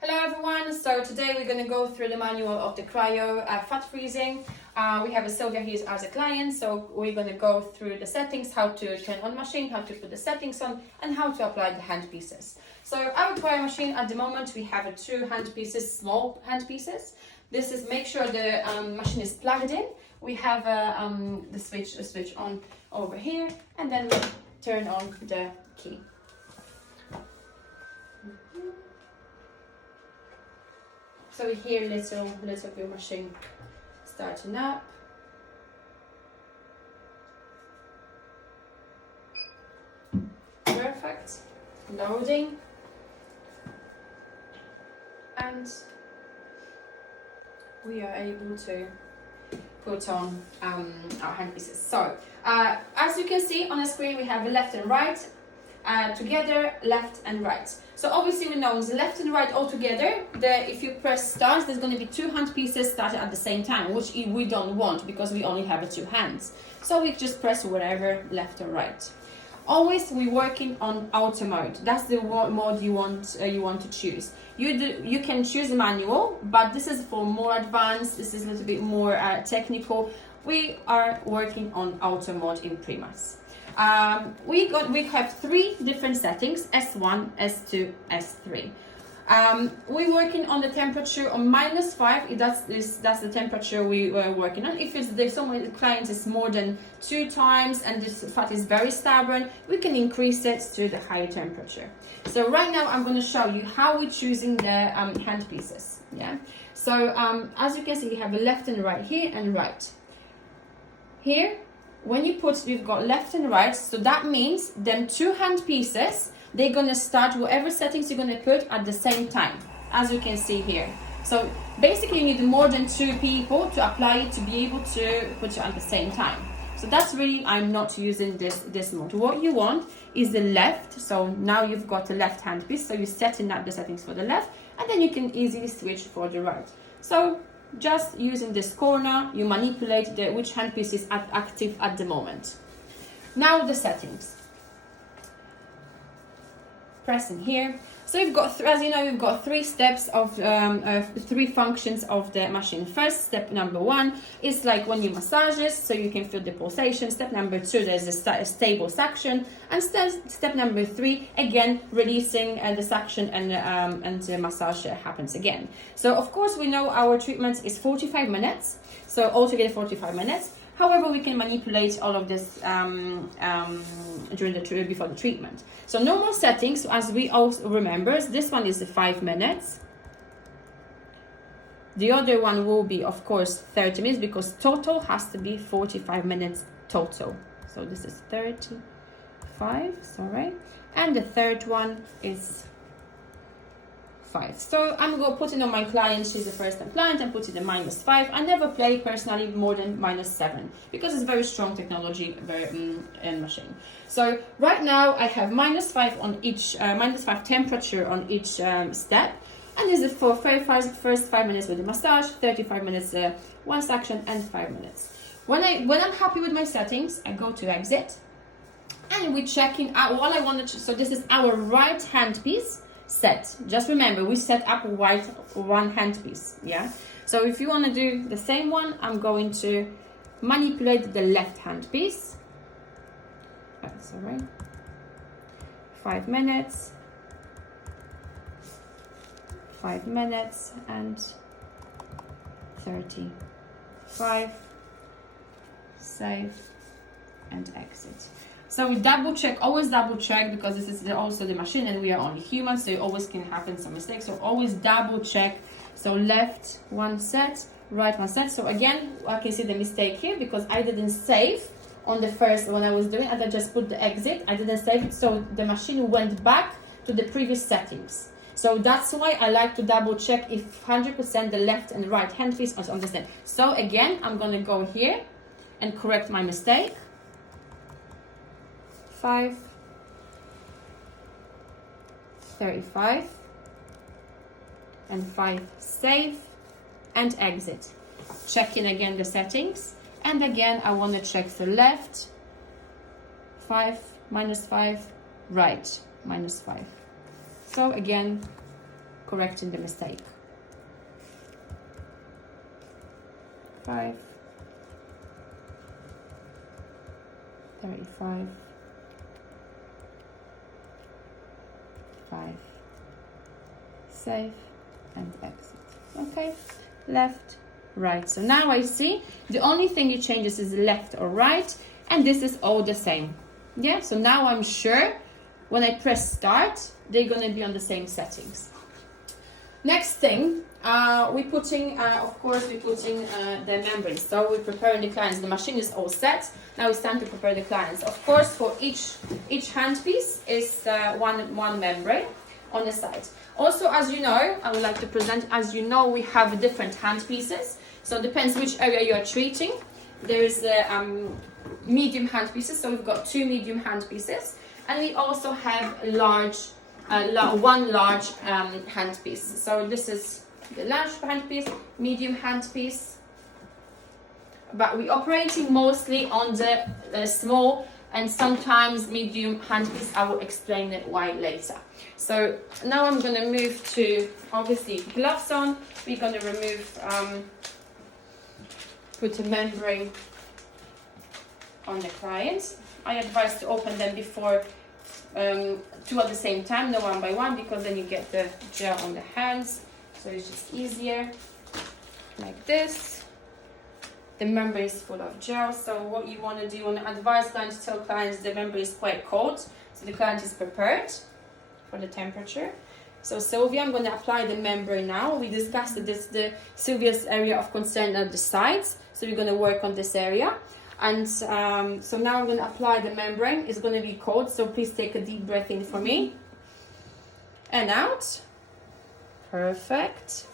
Hello everyone, so today we're going to go through the manual of the Cryo fat freezing. We have a Sylvia here as a client, so we're going to go through the settings, how to turn on the machine, how to put the settings on, and how to apply the hand pieces. So our Cryo machine at the moment, we have two hand pieces, small hand pieces. This is make sure the machine is plugged in. We have the switch on over here, and then we turn on the key. So we hear little bit machine starting up. Perfect. Loading. And we are able to put on our hand pieces. So as you can see on the screen, we have left and right. Together, left and right. So obviously we know the left and right all together. If you press start, there's going to be two hand pieces started at the same time, which we don't want because we only have two hands. So we just press wherever, left or right. Always we're working on auto mode. That's the mode you want to choose. You can choose manual, but this is for more advanced. This is a little bit more technical. We are working on auto mode in Primas. We have three different settings: S1, S2, S3. We're working on the temperature on -5. That's the temperature we were working on. If some clients is more than 2 times and this fat is very stubborn, we can increase it to the higher temperature. So right now I'm going to show you how we're choosing the hand pieces. Yeah. So as you can see, we have a left and right here and right here. When you put, we've got left and right, so that means them two hand pieces, they're gonna start whatever settings you're gonna put at the same time, as you can see here. So basically you need more than 2 people to apply it to be able to put it at the same time. So that's really, I'm not using this mode. What you want is the left, so now you've got the left hand piece, so you're setting up the settings for the left, and then you can easily switch for the right. So just using this corner, you manipulate which hand piece is active at the moment. Now the settings. Pressing here. So you've got, as you know, we've got 3 steps of 3 functions of the machine. First, step number 1 is like when you massage it, so you can feel the pulsation. Step number 2, there's a stable suction, and step number 3, again releasing the suction and the massage happens again. So of course we know our treatment is 45 minutes, so altogether 45 minutes. However, we can manipulate all of this before the treatment. So normal settings, as we also remember, this one is 5 minutes. The other one will be, of course, 30 minutes because total has to be 45 minutes total. So this is 35, sorry. And the third one is 5. So I'm going to put it on my client. She's a first-time client and put it at -5. I never play personally more than -7 because it's very strong technology, machine. So right now I have -5 on each, -5 temperature on each step, and this is for first 5 minutes with the massage, 35 minutes one suction, and 5 minutes. When I'm happy with my settings, I go to exit, and we're checking out what I want to. So this is our right hand piece set. Just remember, we set up one hand piece. Yeah. So if you want to do the same one, I'm going to manipulate the left hand piece. That's all right. 5 minutes. 5 minutes and 35. Save and exit. So we double check, always double check, because this is also the machine and we are only human, so it always can happen some mistakes. So always double check. So left one set, right one set. So again, I can see the mistake here because I didn't save on the first when I was doing, and I just put the exit. I didn't save it, so the machine went back to the previous settings. So that's why I like to double check if 100% the left and right hand piece is on the same. So again, I'm gonna go here and correct my mistake. 5, 35, and 5, save and exit. Checking again the settings, and again I want to check the left, 5, -5, right, -5. So again, correcting the mistake. 5, 35, 5, save and exit. Okay, left, right. So now I see the only thing you changes is left or right, and this is all the same. Yeah, so now I'm sure when I press start, they're gonna be on the same settings. Next thing, we're putting the membranes. So we're preparing the clients. The machine is all set. Now it's time to prepare the clients. Of course, for each handpiece is one membrane on the side. Also, as you know, I would like to present, as you know, we have different handpieces. So it depends which area you are treating. There is the medium handpieces. So we've got 2 medium handpieces. And we also have one large handpiece. So this is the large handpiece, medium handpiece. But we're operating mostly on the small and sometimes medium handpiece. I will explain it why later. So now I'm going to move to, obviously, gloves on. We're going to remove, put a membrane on the client. I advise to open them before 2 at the same time, no one by one, because then you get the gel on the hands. So it's just easier, like this. The membrane is full of gel, so what you want to do, you want to advise clients to tell clients the membrane is quite cold, so the client is prepared for the temperature. So Sylvia, I'm going to apply the membrane now. We discussed that this the Sylvia's area of concern are the sides, so we're going to work on this area. And so now I'm going to apply the membrane. It's going to be cold, so please take a deep breath in for me. And out. Perfect.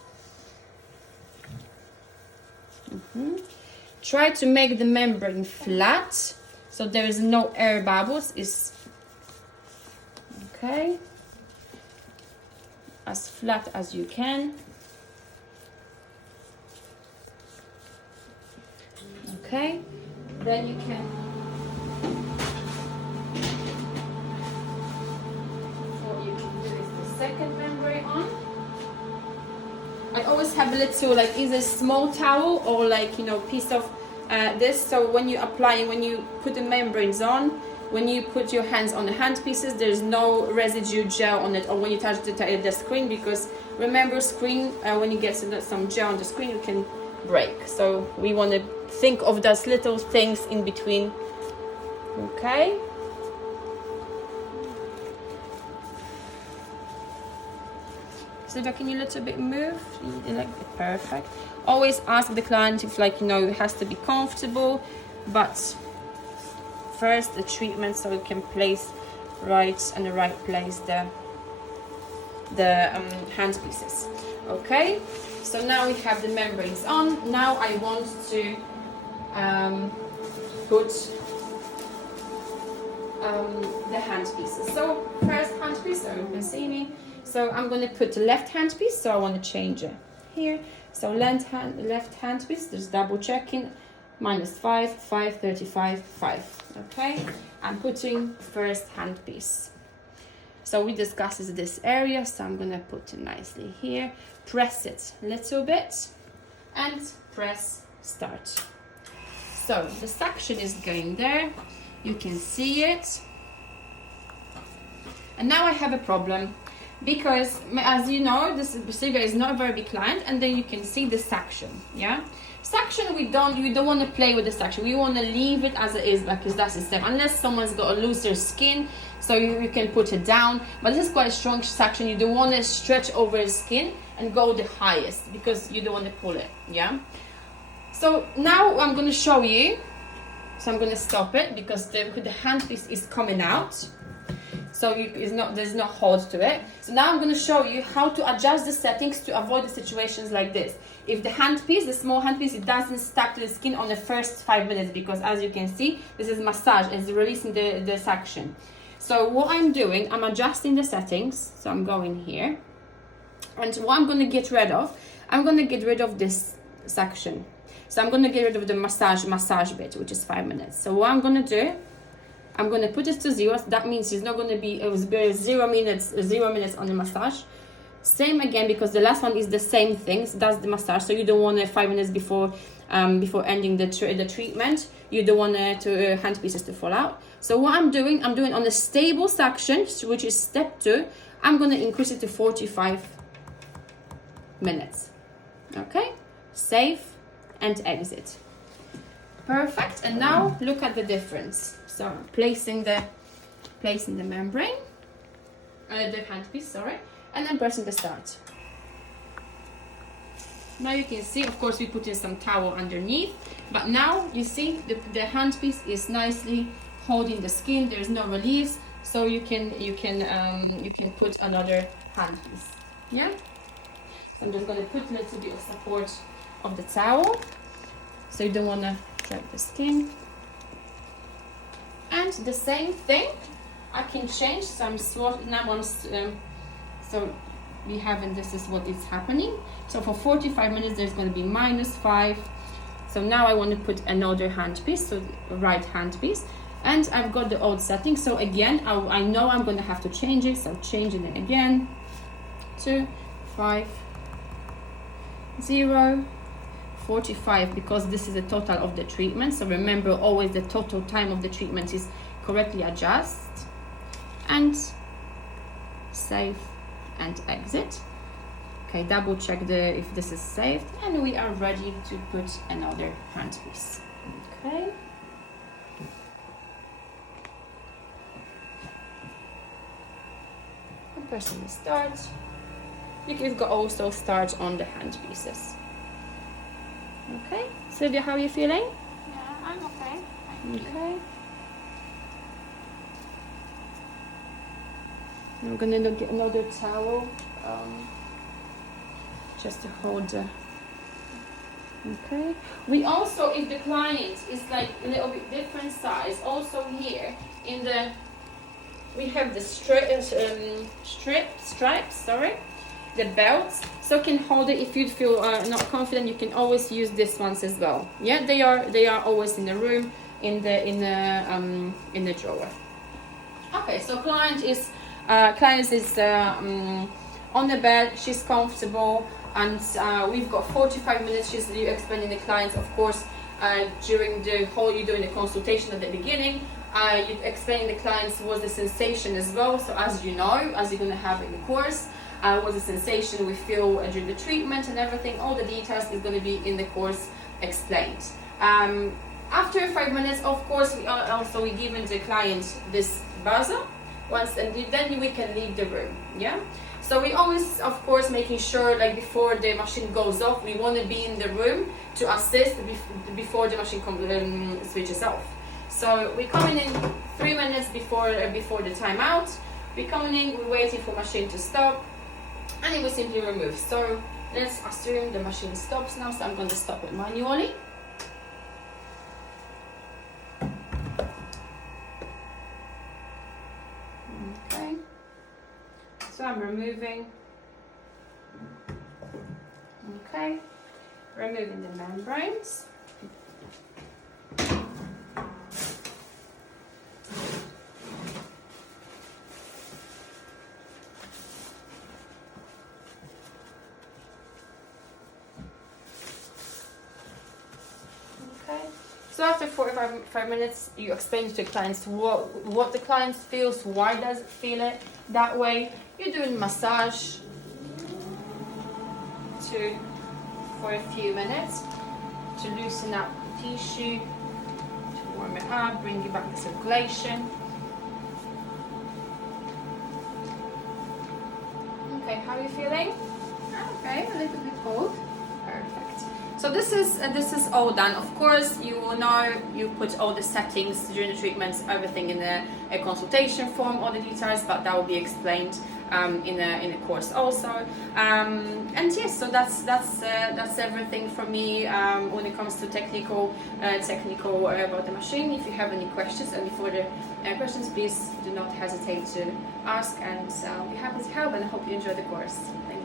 Try to make the membrane flat, so there is no air bubbles. Okay. As flat as you can. Okay. Then you can what you can do is the second membrane on. I always have a little, like, either small towel or, like, you know, piece of this. So when you apply, when you put the membranes on, when you put your hands on the hand pieces, there's no residue gel on it, or when you touch the screen, because remember, screen when you get some gel on the screen, you can break. So we want to think of those little things in between. Okay. So can you a little bit move? Like, perfect. Always ask the client if, like, you know, it has to be comfortable, but first the treatment, so you can place right in the right place the hand pieces. Okay. So now we have the membranes on. Now I want to put the hand pieces. So first hand piece, so you can see me. So I'm going to put the left hand piece, so I want to change it here. So left hand piece, just double checking, -5, 5, 35, 5. Okay, I'm putting first hand piece. So we discussed this area, so I'm going to put it nicely here. Press it a little bit and press start. So the suction is going there, you can see it. And now I have a problem, because as you know, this procedure is not a very big client, and then you can see the suction. Yeah, suction, we don't want to play with the suction. We want to leave it as it is, because that's the same, unless someone's got a looser skin, so you can put it down. But this is quite a strong suction. You don't want to stretch over the skin and go the highest, because you don't want to pull it. Yeah, so now I'm going to show you. So I'm going to stop it, because the handpiece is coming out. So there's no hold to it. So now I'm going to show you how to adjust the settings to avoid the situations like this. If the handpiece, the small handpiece, it doesn't stuck to the skin on the first 5 minutes, because as you can see, this is massage, it's releasing the suction. So what I'm doing, I'm adjusting the settings. So I'm going here. And what I'm going to get rid of, I'm going to get rid of this suction. So I'm going to get rid of the massage bit, which is 5 minutes. So what I'm going to do, I'm going to put this to 0. That means it's not going to be 0 minutes on the massage. Same again, because the last one is the same thing. So that's the massage. So you don't want 5 minutes before ending the treatment. You don't want hand pieces to fall out. So what I'm doing on a stable suction, which is step 2. I'm going to increase it to 45 minutes. Okay, safe and exit. Perfect. And now look at the difference. So I'm placing the membrane, the handpiece, sorry, and then pressing the start. Now you can see, of course, we put in some towel underneath, but now you see the handpiece is nicely holding the skin. There's no release, so you can put another handpiece. Yeah. So I'm just going to put a little bit of support of the towel, so you don't want to drag the skin. And the same thing, I can change. So I'm now so we have, and this is what is happening. So for 45 minutes there's going to be -5. So now I want to put another handpiece, so right handpiece, and I've got the old setting. So again, I know I'm going to have to change it, so changing it again to 5 0 45, because this is the total of the treatment. So remember, always the total time of the treatment is correctly adjust, and save and exit. Okay, double check if this is saved, and we are ready to put another handpiece. Okay. And pressing the start. You can also start on the handpieces. Okay, Sylvia, how are you feeling? Yeah, I'm okay. Okay. I'm gonna get another towel, just to hold the. Okay. We also, if the client is like a little bit different size, also here we have the stripes. Sorry. The belts, so can hold it. If you feel not confident, you can always use these ones as well. Yeah, they are always in the room, in the drawer. Okay, so client is on the bed. She's comfortable, and we've got 45 minutes. You explaining the clients, of course, during the whole, you're doing the consultation at the beginning. You explaining the clients what's the sensation as well. So as you know, as you're gonna have in the course. What's the sensation we feel during the treatment and everything. All the details is going to be in the course explained. After 5 minutes, of course, we given the client this buzzer. Then we can leave the room. Yeah. So we always, of course, making sure, like before the machine goes off, we want to be in the room to assist before the machine switches off. So we're coming in 3 minutes before the timeout. We're coming in. We're waiting for machine to stop. And it will simply remove. So let's assume the machine stops now. So I'm going to stop it manually. Okay. So I'm removing. Okay. Removing the membranes. So after 45 minutes, you explain to the clients what the client feels, why does it feel it that way. You're doing massage for a few minutes to loosen up the tissue, to warm it up, bring it back the circulation. Okay, how are you feeling? Okay, a little bit cold. Perfect. So this is all done. Of course, you will know you put all the settings during the treatments, everything in a consultation form, all the details, but that will be explained in a course also. And yes, so that's everything from me when it comes to technical about the machine. If you have any questions, and before the questions, please do not hesitate to ask, and I'll be happy to help. And I hope you enjoy the course. Thank you.